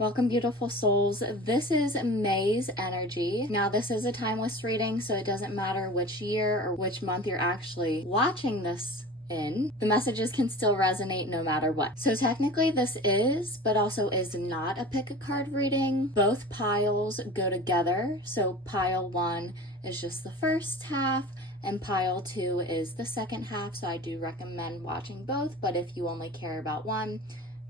Welcome, beautiful souls. This is May's energy. Now, this is a timeless reading, so it doesn't matter which year or which month you're actually watching this in. The messages can still resonate no matter what. So technically this is, but also is not a pick a card reading. Both piles go together. So pile 1 is just the first half, and pile 2 is the second half. So I do recommend watching both, but if you only care about one,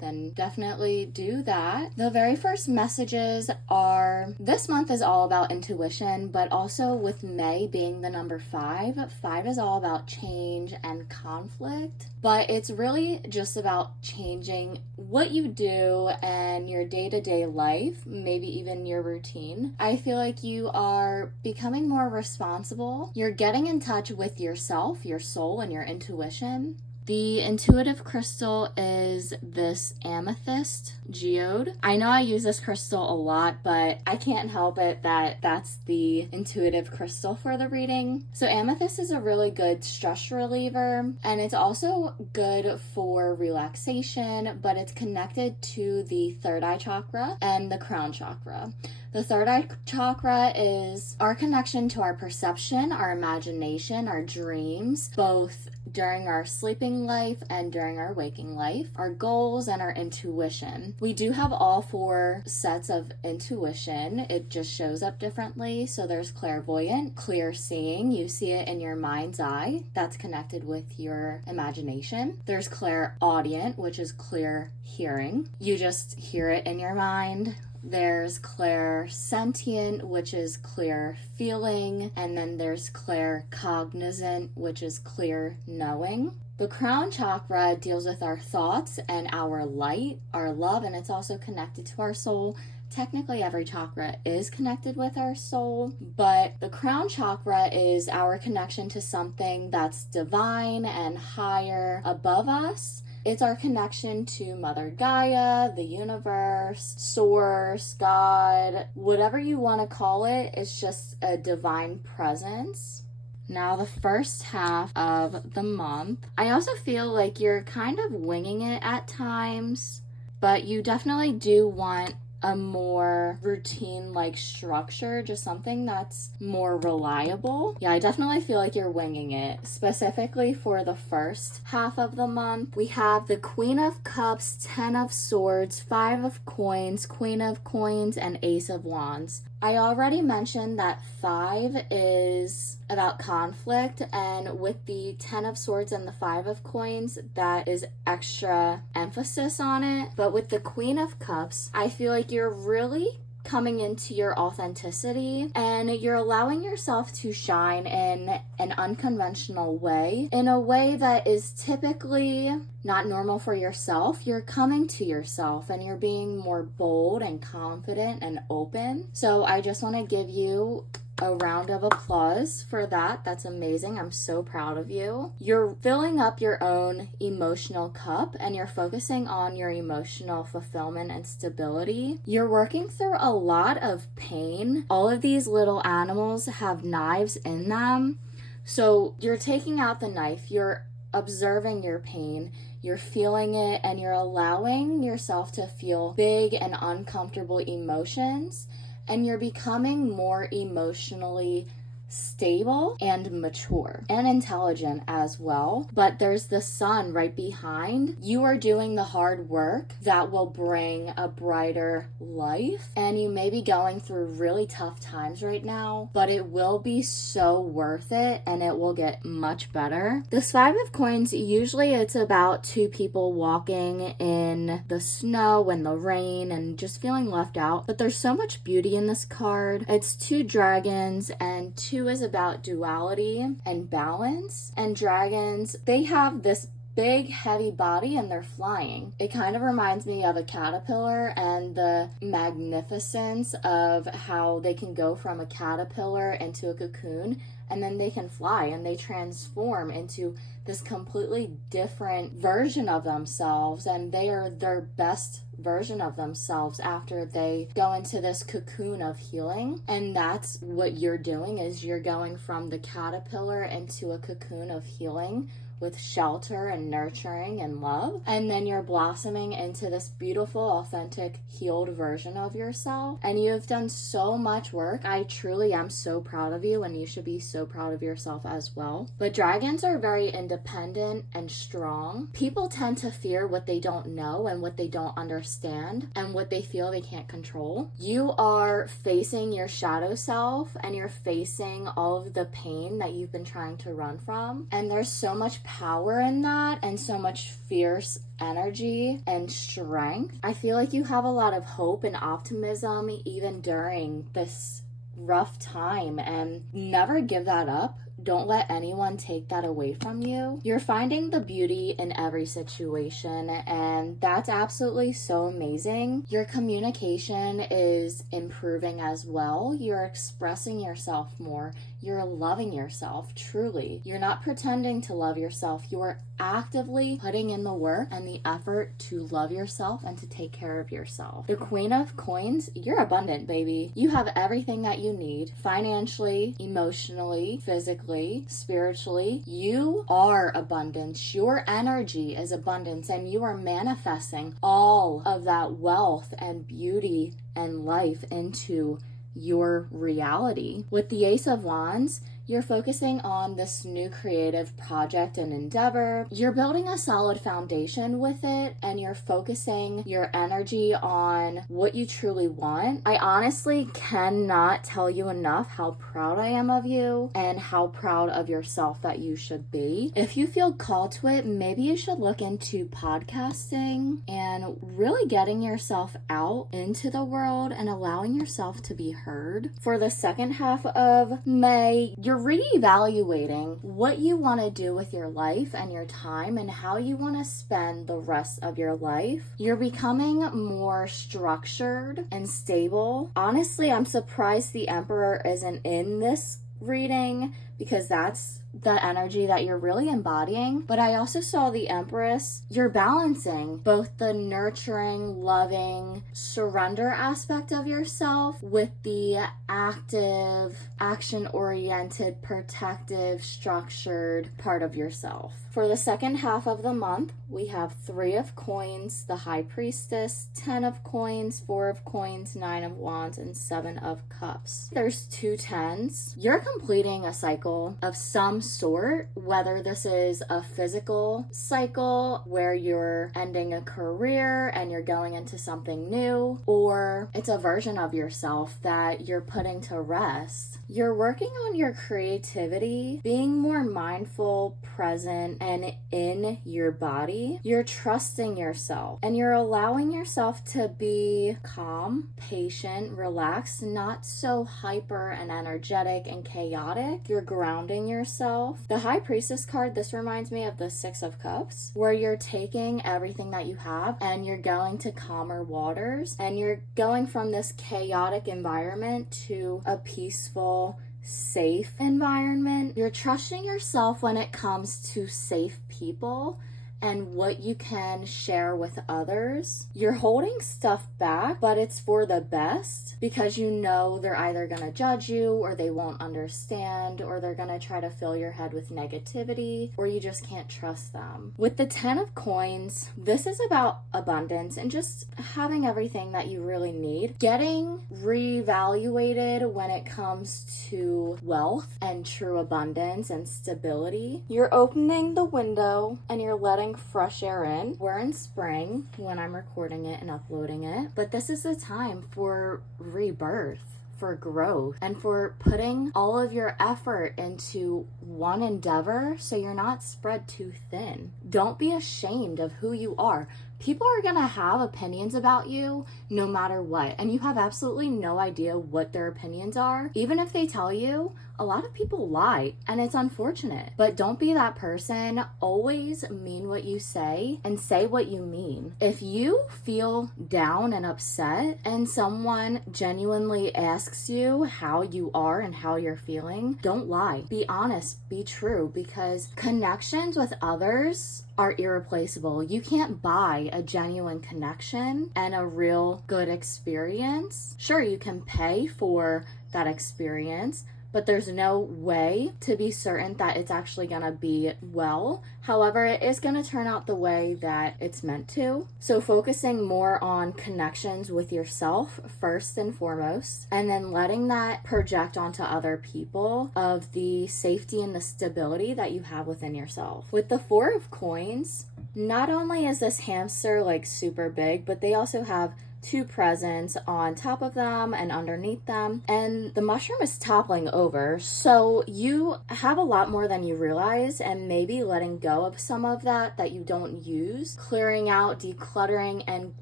then definitely do that. The very first messages are, this month is all about intuition, but also with May being the number 5 is all about change and conflict. But it's really just about changing what you do and your day-to-day life, maybe even your routine. I feel like you are becoming more responsible. You're getting in touch with yourself, your soul, and your intuition. The intuitive crystal is this amethyst geode. I know I use this crystal a lot, but I can't help it that that's the intuitive crystal for the reading. So amethyst is a really good stress reliever, and it's also good for relaxation, but it's connected to the third eye chakra and the crown chakra. The third eye chakra is our connection to our perception, our imagination, our dreams, both during our sleeping life and during our waking life, our goals and our intuition. We do have all 4 sets of intuition. It just shows up differently. So there's clairvoyant, clear seeing. You see it in your mind's eye. That's connected with your imagination. There's clairaudient, which is clear hearing. You just hear it in your mind. There's clairsentient, which is clear feeling, and then there's claircognizant, which is clear knowing. The crown chakra deals with our thoughts and our light, our love, and it's also connected to our soul. Technically, every chakra is connected with our soul, but the crown chakra is our connection to something that's divine and higher above us. It's our connection to Mother Gaia, the universe, source, God, whatever you want to call it. It's just a divine presence. Now, the first half of the month, I also feel like you're kind of winging it at times, but you definitely do want a more routine-like structure, just something that's more reliable. Yeah, I definitely feel like you're winging it. Specifically for the first half of the month, we have the Queen of Cups, 10 of Swords, 5 of Coins, Queen of Coins, and Ace of Wands. I already mentioned that 5 is about conflict, and with the 10 of Swords and the 5 of Coins, that is extra emphasis on it. But with the Queen of Cups, I feel like you're really coming into your authenticity and you're allowing yourself to shine in an unconventional way, in a way that is typically not normal for yourself. You're coming to yourself and you're being more bold and confident and open. So I just want to give you a round of applause for that. That's amazing. I'm so proud of you. You're filling up your own emotional cup and you're focusing on your emotional fulfillment and stability. You're working through a lot of pain. All of these little animals have knives in them. So you're taking out the knife, you're observing your pain, you're feeling it, and you're allowing yourself to feel big and uncomfortable emotions. And you're becoming more emotionally stable and mature and intelligent as well. But there's the sun right behind. You are doing the hard work that will bring a brighter life. And you may be going through really tough times right now, but it will be so worth it and it will get much better. This 5 of Coins, usually it's about 2 people walking in the snow and the rain and just feeling left out. But there's so much beauty in this card. It's 2 dragons, and 2 is about duality and balance. And dragons, they have this big heavy body and they're flying. It kind of reminds me of a caterpillar and the magnificence of how they can go from a caterpillar into a cocoon, and then they can fly and they transform into this completely different version of themselves, and they are their best version of themselves after they go into this cocoon of healing. And that's what you're doing, is you're going from the caterpillar into a cocoon of healing with shelter and nurturing and love. And then you're blossoming into this beautiful, authentic, healed version of yourself. And you have done so much work. I truly am so proud of you, and you should be so proud of yourself as well. But dragons are very independent and strong. People tend to fear what they don't know and what they don't understand and what they feel they can't control. You are facing your shadow self, and you're facing all of the pain that you've been trying to run from. And there's so much power in that and so much fierce energy and strength. I feel like you have a lot of hope and optimism even during this rough time, and never give that up. Don't let anyone take that away from you. You're finding the beauty in every situation, and that's absolutely so amazing. Your communication is improving as well. You're expressing yourself more. You're loving yourself, truly. You're not pretending to love yourself. You're actively putting in the work and the effort to love yourself and to take care of yourself. The Queen of Coins, you're abundant, baby. You have everything that you need, financially, emotionally, physically, spiritually. You are abundance. Your energy is abundance, and you are manifesting all of that wealth and beauty and life into your reality. With the Ace of Wands, you're focusing on this new creative project and endeavor. You're building a solid foundation with it, and you're focusing your energy on what you truly want. I honestly cannot tell you enough how proud I am of you and how proud of yourself that you should be. If you feel called to it, maybe you should look into podcasting and really getting yourself out into the world and allowing yourself to be heard. For the second half of May, you're reevaluating what you want to do with your life and your time and how you want to spend the rest of your life. You're becoming more structured and stable. Honestly, I'm surprised the Emperor isn't in this reading, because that's the energy that you're really embodying. But I also saw the Empress. You're balancing both the nurturing, loving, surrender aspect of yourself with the active, action-oriented, protective, structured part of yourself. For the second half of the month, we have 3 of Coins, the High Priestess, 10 of Coins, 4 of Coins, 9 of Wands, and 7 of Cups. There's 2 10s. You're completing a cycle of some sort, whether this is a physical cycle where you're ending a career and you're going into something new, or it's a version of yourself that you're putting to rest. You're working on your creativity, being more mindful, present, and in your body. You're trusting yourself, and you're allowing yourself to be calm, patient, relaxed, not so hyper and energetic and chaotic. You're grounding yourself. The High Priestess card, this reminds me of the 6 of Cups, where you're taking everything that you have and you're going to calmer waters, and you're going from this chaotic environment to a peaceful, safe environment. You're trusting yourself when it comes to safe people and what you can share with others. You're holding stuff back, but it's for the best, because you know they're either gonna judge you, or they won't understand, or they're gonna try to fill your head with negativity, or you just can't trust them. With the 10 of Coins, this is about abundance and just having everything that you really need. Getting reevaluated when it comes to wealth and true abundance and stability. You're opening the window and you're letting fresh air in. We're in spring when I'm recording it and uploading it, but this is the time for rebirth, for growth, and for putting all of your effort into one endeavor so you're not spread too thin. Don't be ashamed of who you are. People are gonna have opinions about you no matter what, and you have absolutely no idea what their opinions are. Even if they tell you, a lot of people lie, and it's unfortunate. But don't be that person. Always mean what you say and say what you mean. If you feel down and upset and someone genuinely asks you how you are and how you're feeling, don't lie. Be honest, be true, because connections with others are irreplaceable. You can't buy a genuine connection and a real good experience. Sure, you can pay for that experience, but there's no way to be certain that it's actually gonna be well. However, it is gonna turn out the way that it's meant to. So focusing more on connections with yourself first and foremost, and then letting that project onto other people of the safety and the stability that you have within yourself. With the Four of Coins, not only is this hamster like super big, but they also have two presents on top of them and underneath them, and the mushroom is toppling over, so you have a lot more than you realize, and maybe letting go of some of that you don't use, clearing out, decluttering, and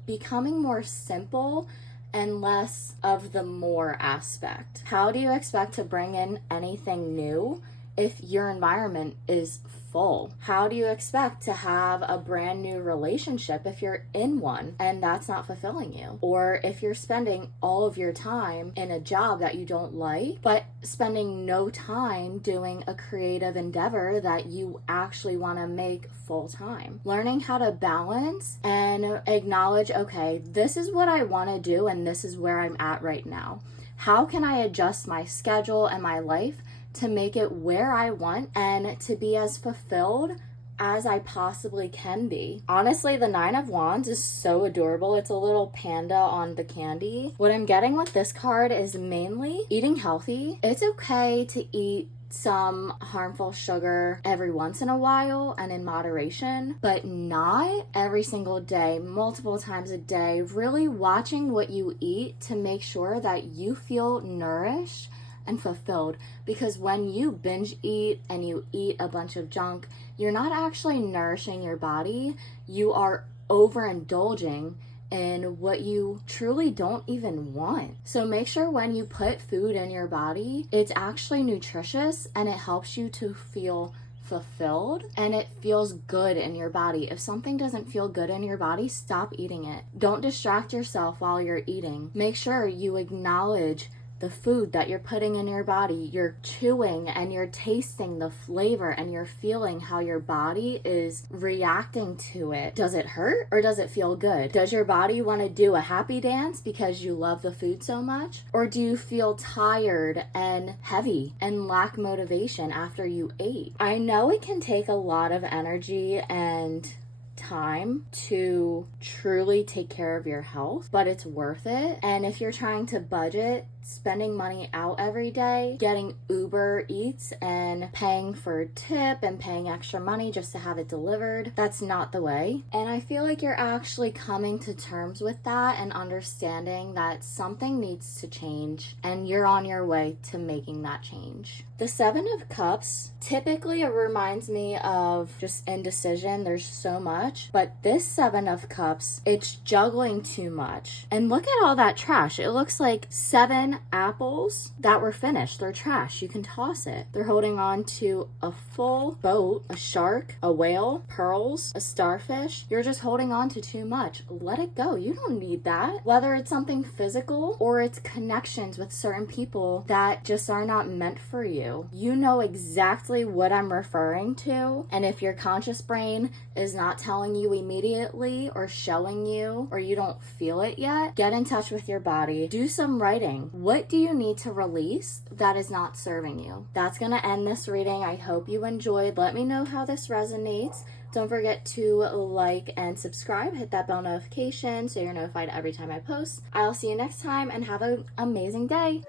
becoming more simple and less of the more aspect. How do you expect to bring in anything new if your environment is full? How do you expect to have a brand new relationship if you're in one and that's not fulfilling you? Or if you're spending all of your time in a job that you don't like, but spending no time doing a creative endeavor that you actually want to make full time. Learning how to balance and acknowledge, okay, this is what I want to do and this is where I'm at right now. How can I adjust my schedule and my life to make it where I want and to be as fulfilled as I possibly can be? Honestly, the Nine of Wands is so adorable. It's a little panda on the candy. What I'm getting with this card is mainly eating healthy. It's okay to eat some harmful sugar every once in a while and in moderation, but not every single day, multiple times a day. Really watching what you eat to make sure that you feel nourished and fulfilled, because when you binge eat and you eat a bunch of junk, you're not actually nourishing your body. You are overindulging in what you truly don't even want. So make sure when you put food in your body, it's actually nutritious and it helps you to feel fulfilled and it feels good in your body. If something doesn't feel good in your body, stop eating it. Don't distract yourself while you're eating. Make sure you acknowledge the food that you're putting in your body. You're chewing and you're tasting the flavor and you're feeling how your body is reacting to it. Does it hurt or does it feel good? Does your body want to do a happy dance because you love the food so much? Or do you feel tired and heavy and lack motivation after you ate? I know it can take a lot of energy and time to truly take care of your health, but it's worth it. And if you're trying to budget, spending money out every day, getting Uber Eats and paying for a tip and paying extra money just to have it delivered, that's not the way. And I feel like you're actually coming to terms with that and understanding that something needs to change and you're on your way to making that change. The Seven of Cups typically reminds me of just indecision. There's so much, but this Seven of Cups, it's juggling too much. And look at all that trash. It looks like 7 apples that were finished. They're trash. You can toss it. They're holding on to a full boat, a shark, a whale, pearls, a starfish. You're just holding on to too much. Let it go. You don't need that. Whether it's something physical or it's connections with certain people that just are not meant for you. You know exactly what I'm referring to. And if your conscious brain is not telling you immediately or showing you, or you don't feel it yet, get in touch with your body. Do some writing. What do you need to release that is not serving you? That's going to end this reading. I hope you enjoyed. Let me know how this resonates. Don't forget to like and subscribe. Hit that bell notification so you're notified every time I post. I'll see you next time and have an amazing day.